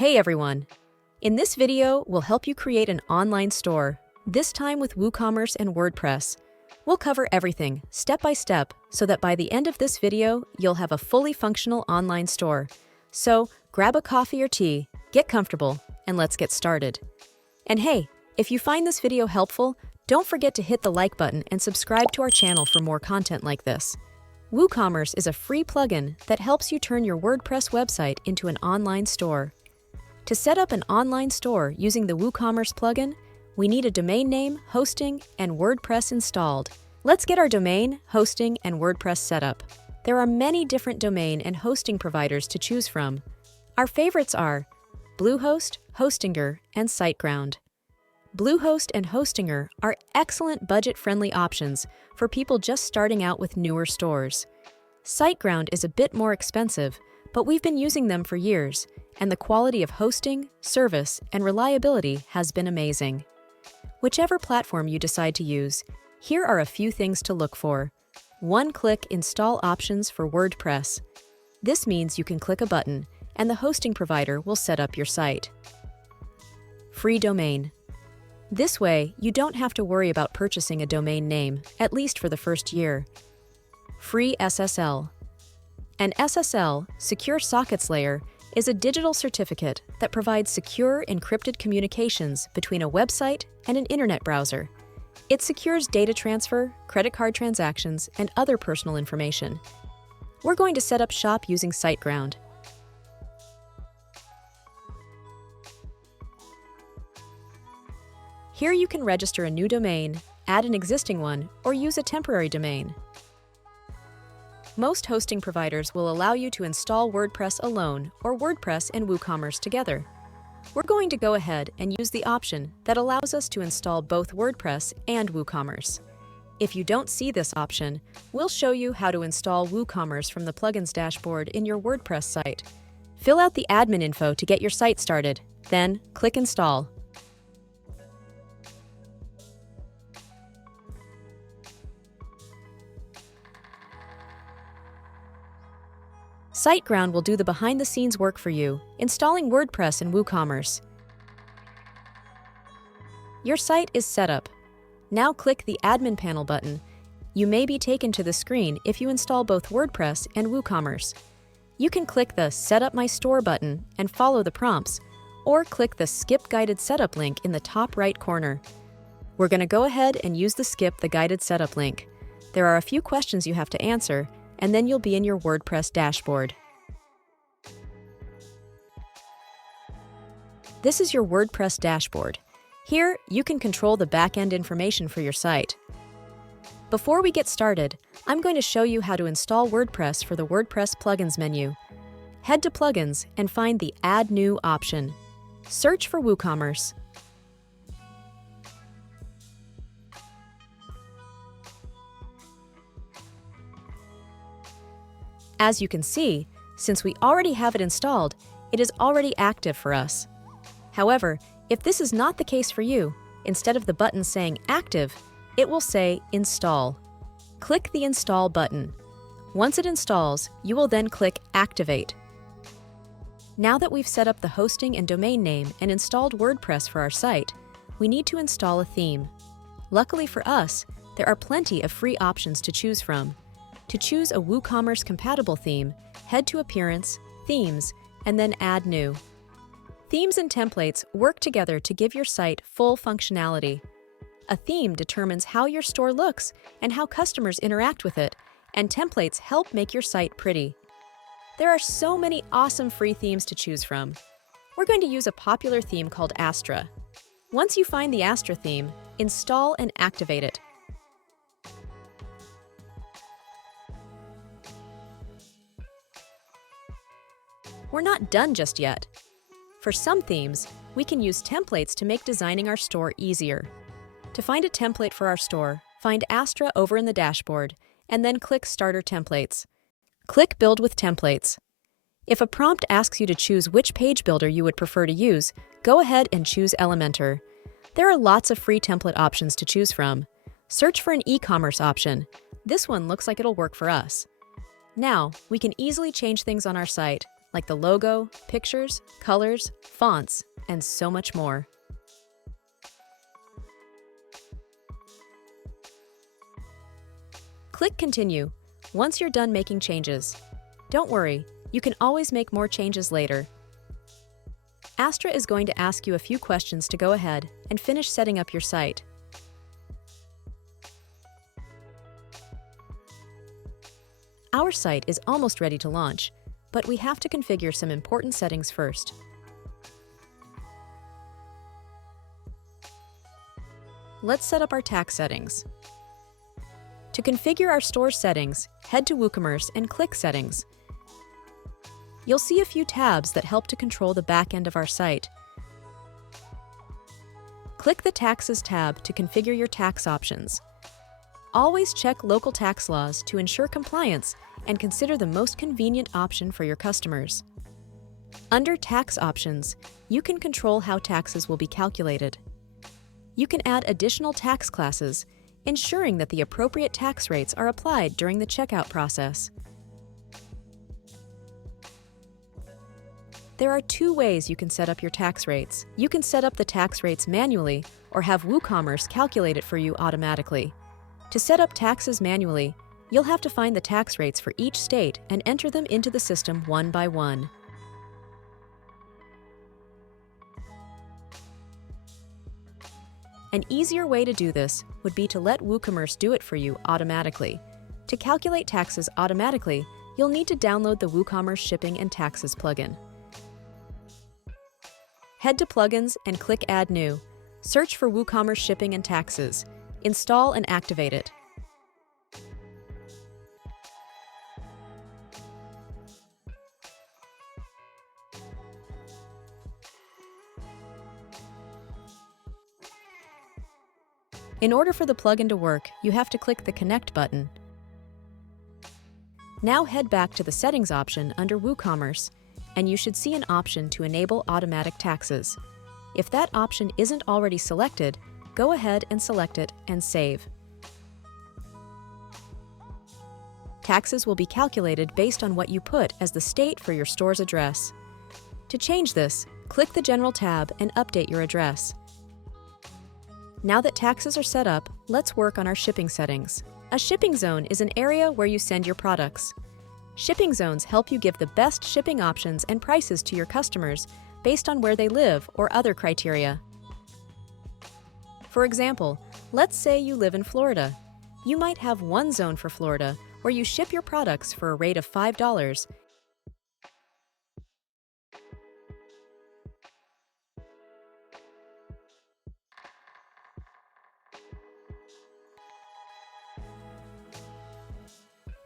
Hey everyone! In this video, we'll help you create an online store, this time with WooCommerce and WordPress. We'll cover everything, step by step, so that by the end of this video, you'll have a fully functional online store. So, grab a coffee or tea, get comfortable, and let's get started. And hey, if you find this video helpful, don't forget to hit the like button and subscribe to our channel for more content like this. WooCommerce is a free plugin that helps you turn your WordPress website into an online store. To set up an online store using the WooCommerce plugin, we need a domain name, hosting, and WordPress installed. Let's get our domain, hosting, and WordPress set up. There are many different domain and hosting providers to choose from. Our favorites are Bluehost, Hostinger, and SiteGround. Bluehost and Hostinger are excellent budget-friendly options for people just starting out with newer stores. SiteGround is a bit more expensive, but we've been using them for years, and the quality of hosting, service, and reliability has been amazing. Whichever platform you decide to use, here are a few things to look for. One-click install options for WordPress. This means you can click a button, and the hosting provider will set up your site. Free domain. This way, you don't have to worry about purchasing a domain name, at least for the first year. Free SSL. An SSL, Secure Sockets Layer, is a digital certificate that provides secure encrypted communications between a website and an internet browser. It secures data transfer, credit card transactions, and other personal information. We're going to set up shop using SiteGround. Here you can register a new domain, add an existing one, or use a temporary domain. Most hosting providers will allow you to install WordPress alone or WordPress and WooCommerce together. We're going to go ahead and use the option that allows us to install both WordPress and WooCommerce. If you don't see this option, we'll show you how to install WooCommerce from the plugins dashboard in your WordPress site. Fill out the admin info to get your site started, then click Install. SiteGround will do the behind-the-scenes work for you, installing WordPress and WooCommerce. Your site is set up. Now click the Admin Panel button. You may be taken to the screen if you install both WordPress and WooCommerce. You can click the Set Up My Store button and follow the prompts, or click the Skip Guided Setup link in the top right corner. We're going to go ahead and use the Skip the Guided Setup link. There are a few questions you have to answer, and then you'll be in your WordPress dashboard. This is your WordPress dashboard. Here, you can control the back-end information for your site. Before we get started, I'm going to show you how to install WordPress for the WordPress Plugins menu. Head to Plugins and find the Add New option. Search for WooCommerce. As you can see, since we already have it installed, it is already active for us. However, if this is not the case for you, instead of the button saying Active, it will say Install. Click the Install button. Once it installs, you will then click Activate. Now that we've set up the hosting and domain name and installed WordPress for our site, we need to install a theme. Luckily for us, there are plenty of free options to choose from. To choose a WooCommerce compatible theme, head to Appearance, Themes, and then Add New. Themes and templates work together to give your site full functionality. A theme determines how your store looks and how customers interact with it, and templates help make your site pretty. There are so many awesome free themes to choose from. We're going to use a popular theme called Astra. Once you find the Astra theme, install and activate it. We're not done just yet. For some themes, we can use templates to make designing our store easier. To find a template for our store, find Astra over in the dashboard, and then click Starter Templates. Click Build with Templates. If a prompt asks you to choose which page builder you would prefer to use, go ahead and choose Elementor. There are lots of free template options to choose from. Search for an eCommerce option. This one looks like it'll work for us. Now, we can easily change things on our site, like the logo, pictures, colors, fonts, and so much more. Click Continue once you're done making changes. Don't worry, you can always make more changes later. Astra is going to ask you a few questions to go ahead and finish setting up your site. Our site is almost ready to launch, but we have to configure some important settings first. Let's set up our tax settings. To configure our store settings, head to WooCommerce and click Settings. You'll see a few tabs that help to control the back end of our site. Click the Taxes tab to configure your tax options. Always check local tax laws to ensure compliance and consider the most convenient option for your customers. Under Tax Options, you can control how taxes will be calculated. You can add additional tax classes, ensuring that the appropriate tax rates are applied during the checkout process. There are two ways you can set up your tax rates. You can set up the tax rates manually or have WooCommerce calculate it for you automatically. To set up taxes manually, you'll have to find the tax rates for each state and enter them into the system one by one. An easier way to do this would be to let WooCommerce do it for you automatically. To calculate taxes automatically, you'll need to download the WooCommerce Shipping and Taxes plugin. Head to Plugins and click Add New. Search for WooCommerce Shipping and Taxes. Install and activate it. In order for the plugin to work, you have to click the Connect button. Now head back to the Settings option under WooCommerce, and you should see an option to enable automatic taxes. If that option isn't already selected, go ahead and select it and save. Taxes will be calculated based on what you put as the state for your store's address. To change this, click the General tab and update your address. Now that taxes are set up, let's work on our shipping settings. A shipping zone is an area where you send your products. Shipping zones help you give the best shipping options and prices to your customers based on where they live or other criteria. For example, let's say you live in Florida. You might have one zone for Florida where you ship your products for a rate of $5.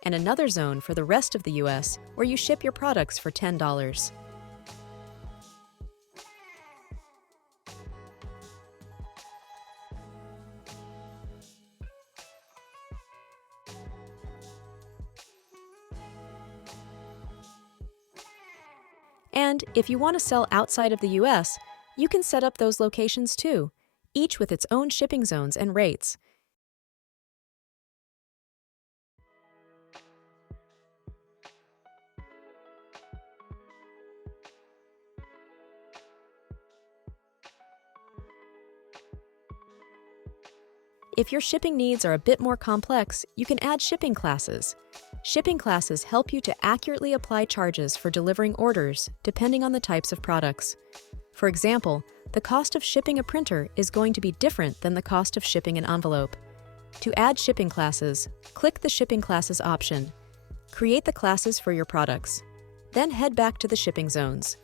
And another zone for the rest of the US where you ship your products for $10. And if you want to sell outside of the US, you can set up those locations too, each with its own shipping zones and rates. If your shipping needs are a bit more complex, you can add shipping classes. Shipping classes help you to accurately apply charges for delivering orders, depending on the types of products. For example, the cost of shipping a printer is going to be different than the cost of shipping an envelope. To add shipping classes, click the Shipping Classes option. Create the classes for your products. Then head back to the shipping zones.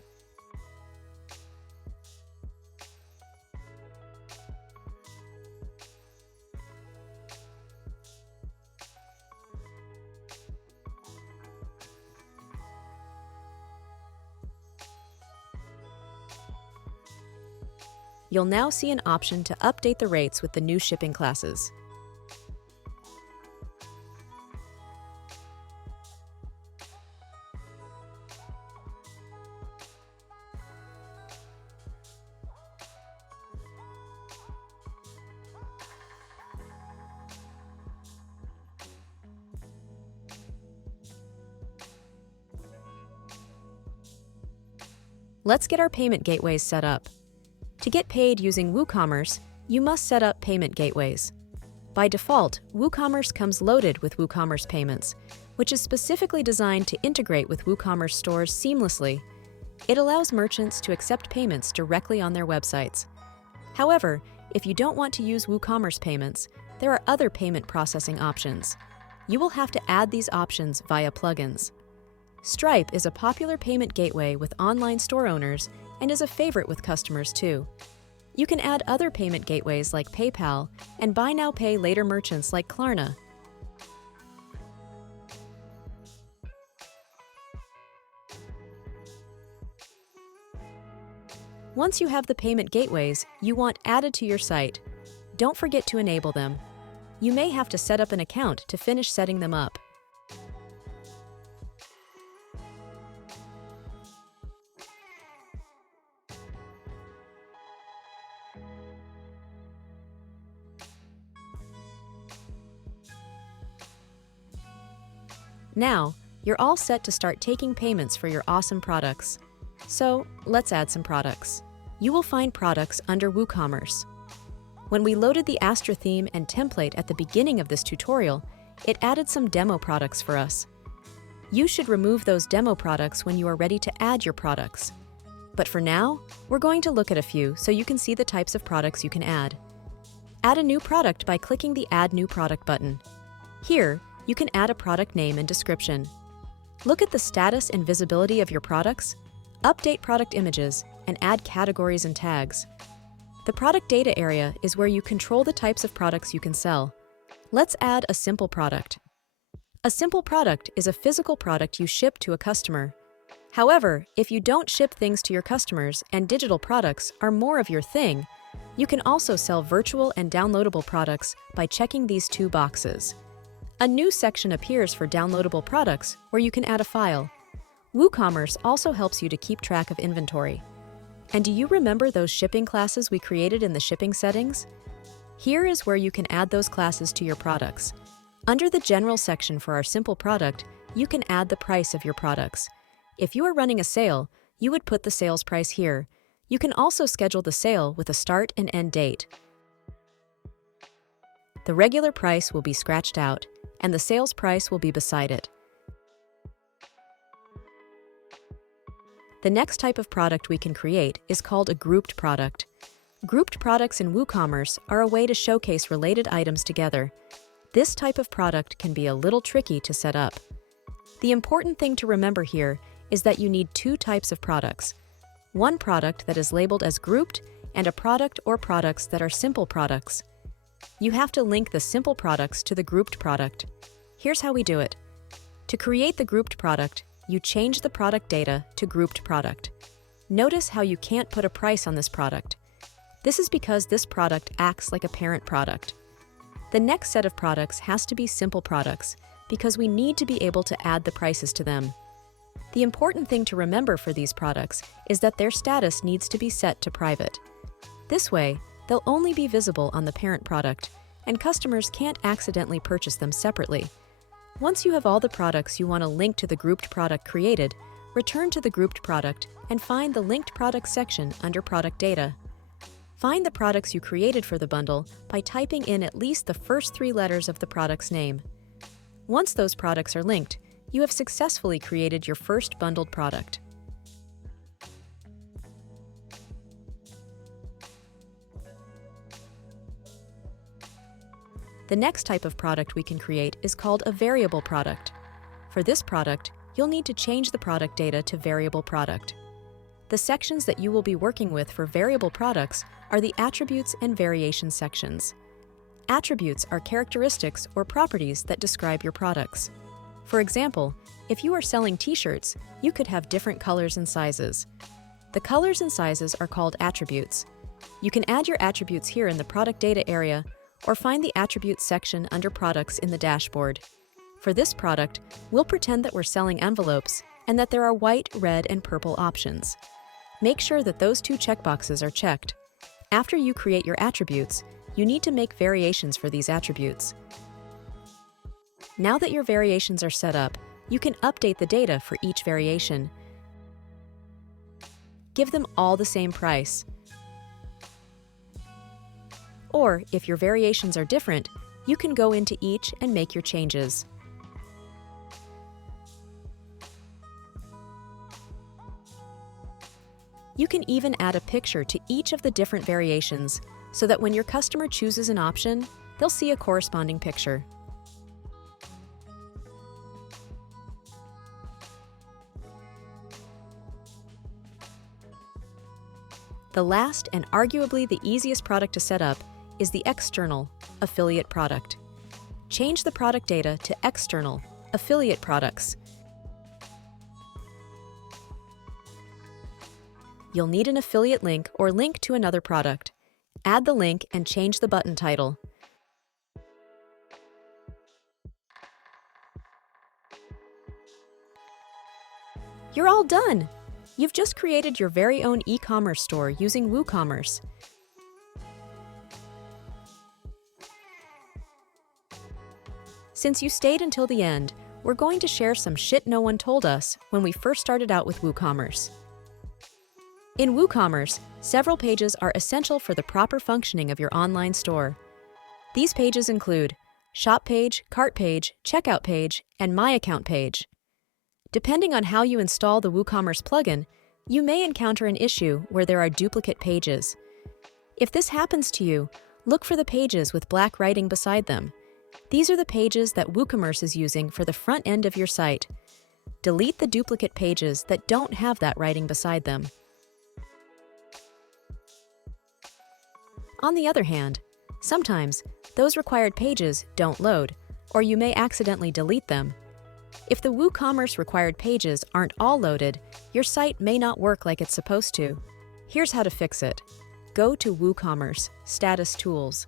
You'll now see an option to update the rates with the new shipping classes. Let's get our payment gateways set up. To get paid using WooCommerce, you must set up payment gateways. By default, WooCommerce comes loaded with WooCommerce Payments, which is specifically designed to integrate with WooCommerce stores seamlessly. It allows merchants to accept payments directly on their websites. However, if you don't want to use WooCommerce Payments, there are other payment processing options. You will have to add these options via plugins. Stripe is a popular payment gateway with online store owners and is a favorite with customers too. You can add other payment gateways like PayPal and buy now pay later merchants like Klarna. Once you have the payment gateways you want added to your site, don't forget to enable them. You may have to set up an account to finish setting them up. Now, you're all set to start taking payments for your awesome products. So, let's add some products. You will find products under WooCommerce. When we loaded the Astra theme and template at the beginning of this tutorial, it added some demo products for us. You should remove those demo products when you are ready to add your products. But for now, we're going to look at a few so you can see the types of products you can add. Add a new product by clicking the Add New Product button. Here, you can add a product name and description. Look at the status and visibility of your products, update product images, and add categories and tags. The product data area is where you control the types of products you can sell. Let's add a simple product. A simple product is a physical product you ship to a customer. However, if you don't ship things to your customers and digital products are more of your thing, you can also sell virtual and downloadable products by checking these two boxes. A new section appears for downloadable products where you can add a file. WooCommerce also helps you to keep track of inventory. And do you remember those shipping classes we created in the shipping settings? Here is where you can add those classes to your products. Under the General section for our simple product, you can add the price of your products. If you are running a sale, you would put the sales price here. You can also schedule the sale with a start and end date. The regular price will be scratched out, and the sales price will be beside it. The next type of product we can create is called a grouped product. Grouped products in WooCommerce are a way to showcase related items together. This type of product can be a little tricky to set up. The important thing to remember here is that you need two types of products. One product that is labeled as grouped and a product or products that are simple products. You have to link the simple products to the grouped product. Here's how we do it. To create the grouped product, you change the product data to grouped product. Notice how you can't put a price on this product. This is because this product acts like a parent product. The next set of products has to be simple products because we need to be able to add the prices to them. The important thing to remember for these products is that their status needs to be set to private. This way, they'll only be visible on the parent product, and customers can't accidentally purchase them separately. Once you have all the products you want to link to the grouped product created, return to the grouped product and find the linked products section under product data. Find the products you created for the bundle by typing in at least the first 3 letters of the product's name. Once those products are linked, you have successfully created your first bundled product. The next type of product we can create is called a variable product. For this product, you'll need to change the product data to variable product. The sections that you will be working with for variable products are the attributes and variation sections. Attributes are characteristics or properties that describe your products. For example, if you are selling t-shirts, you could have different colors and sizes. The colors and sizes are called attributes. You can add your attributes here in the product data area or find the attributes section under products in the dashboard. For this product, we'll pretend that we're selling envelopes and that there are white, red, and purple options. Make sure that those 2 checkboxes are checked. After you create your attributes, you need to make variations for these attributes. Now that your variations are set up, you can update the data for each variation. give them all the same price. Or, if your variations are different, you can go into each and make your changes. You can even add a picture to each of the different variations so that when your customer chooses an option, they'll see a corresponding picture. The last and arguably the easiest product to set up is the external affiliate product. Change the product data to external affiliate products. You'll need an affiliate link or link to another product. Add the link and change the button title. You're all done! You've just created your very own e-commerce store using WooCommerce. Since you stayed until the end, we're going to share some shit no one told us when we first started out with WooCommerce. In WooCommerce, several pages are essential for the proper functioning of your online store. These pages include Shop page, Cart page, Checkout page, and My Account page. Depending on how you install the WooCommerce plugin, you may encounter an issue where there are duplicate pages. If this happens to you, look for the pages with black writing beside them. These are the pages that WooCommerce is using for the front end of your site. Delete the duplicate pages that don't have that writing beside them. On the other hand, sometimes those required pages don't load, or you may accidentally delete them. If the WooCommerce required pages aren't all loaded, your site may not work like it's supposed to. Here's how to fix it. Go to WooCommerce Status Tools.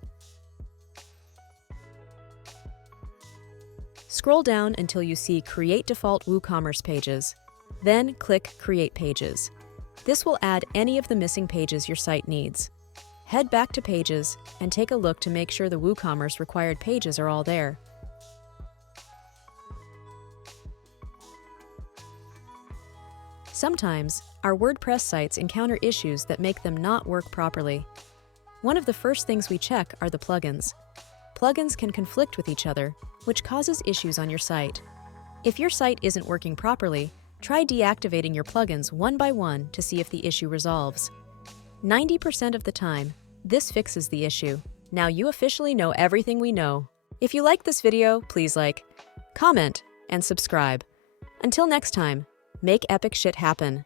Scroll down until you see Create Default WooCommerce Pages. Then click Create Pages. This will add any of the missing pages your site needs. Head back to Pages and take a look to make sure the WooCommerce required pages are all there. Sometimes, our WordPress sites encounter issues that make them not work properly. One of the first things we check are the plugins. Plugins can conflict with each other, which causes issues on your site. If your site isn't working properly, try deactivating your plugins one by one to see if the issue resolves. 90% of the time, this fixes the issue. Now you officially know everything we know. If you liked this video, please like, comment, and subscribe. Until next time, make epic shit happen.